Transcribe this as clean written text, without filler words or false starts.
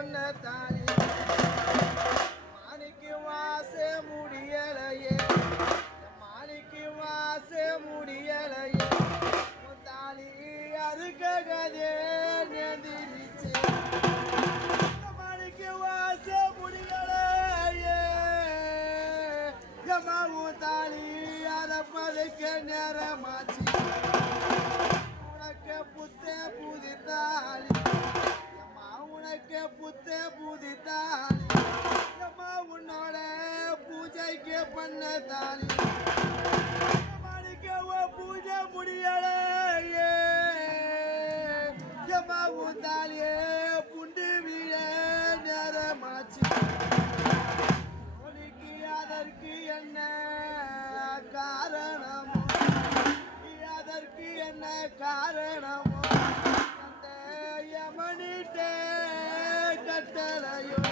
பண்ண தாலி மாணிக்கு வாச முடியலையே மாணிக்கு வாச முடியலையே தாலி அதுக்காகதே நேந்திரிச்சு மாணிக்கு வாச முடியலையே எம்மாவும் தாலி அதப்பதுக்க நேரமாச்சு உனக்கு புத்த புதி தாலி எம்மா உனக்கு புத்த புதி தாலி எம்மா உன்னோட பூஜைக்கு பண்ண தாலி பூஜை முடியலையே எம்மா உன் தாலியே புண்டு வீழ நேரமாச்சு உனக்கு அதற்கு என்ன காரணமோ அதற்கு என்ன காரணமோ அந்த யமனிட்டே கட்டளையோ